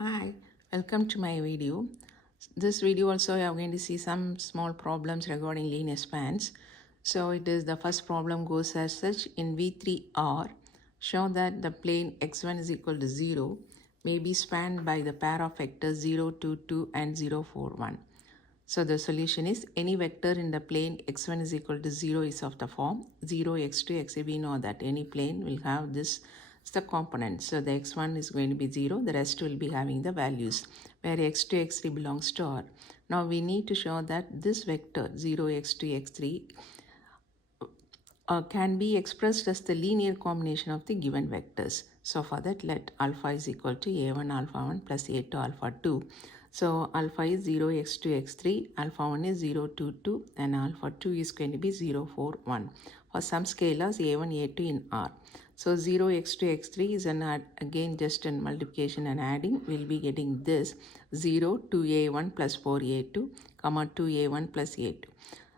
Hi, welcome to my video. This video also you are going to see some small problems regarding linear spans. So it is the first problem goes as such. In V3R, show that the plane x1 is equal to 0 may be spanned by the pair of vectors 0, 2, 2 and 0, 4, 1. So the solution is any vector in the plane x1 is equal to 0 is of the form 0, x2, x3. We know that any plane will have this is the component. So the x1 is going to be 0, the rest will be having the values where x2, x3 belongs to R. Now we need to show that this vector 0, x2, x3 can be expressed as the linear combination of the given vectors. So for that, let alpha is equal to a1 alpha 1 plus a2 alpha 2. So alpha is 0 x2 x3, alpha 1 is 0 2 2 and alpha 2 is going to be 0 4 1. For some scalars a1 a2 in R. So 0 x2 x3 is again just in multiplication and adding. We'll be getting this 0 2a1 plus 4a2 comma 2a1 plus a2.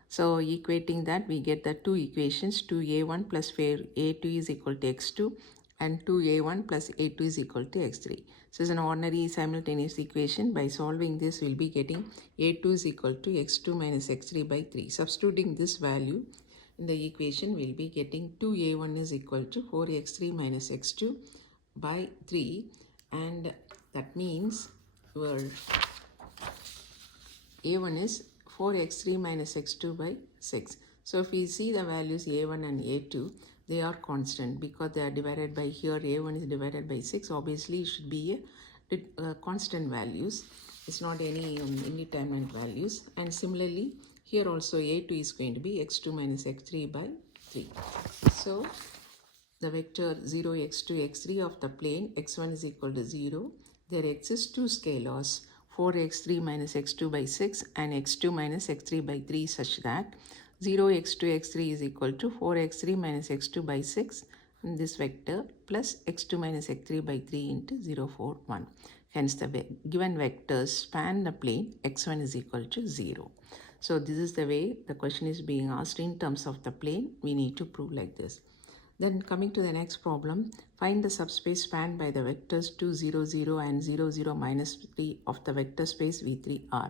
So equating that, we get the two equations. 2a1 plus a2 is equal to x2 and 2a1 plus a2 is equal to x3. So it's an ordinary simultaneous equation. By solving this, we'll be getting a2 is equal to x2 minus x3 by 3. Substituting this value in the equation, we'll be getting 2a1 is equal to 4x3 minus x2 by 3. And that means your a1 is 4x3 minus x2 by 6. So if we see the values a1 and a2, they are constant because they are divided by here a1 is divided by 6. Obviously, it should be a constant values. It's not any indeterminate values. And similarly, here also a2 is going to be x2 minus x3 by 3. So the vector 0 x2 x3 of the plane x1 is equal to 0. There exist two scalars 4x3 minus x2 by 6 and x2 minus x3 by 3 such that 0 x2 x3 is equal to 4x3 minus x2 by 6 in this vector plus x2 minus x3 by 3 into 0 4 1. Hence the given vectors span the plane x1 is equal to 0. So this is the way the question is being asked in terms of the plane. We need to prove like this. Then coming to the next problem, find the subspace spanned by the vectors 2, 0, 0 and 0, 0 minus 3 of the vector space V3R.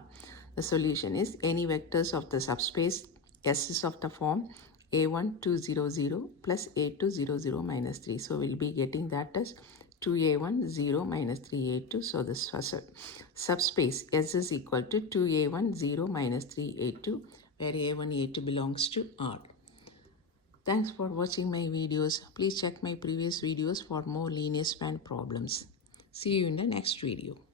The solution is any vectors of the subspace S is of the form A1, 2, 0, 0 plus A2, 0, 0 minus 3. So we'll be getting that as 2A1, 0 minus 3A2. So this subspace S is equal to 2A1, 0 minus 3A2 where A1, A2 belongs to R. Thanks for watching my videos. Please check my previous videos for more linear span problems. See you in the next video.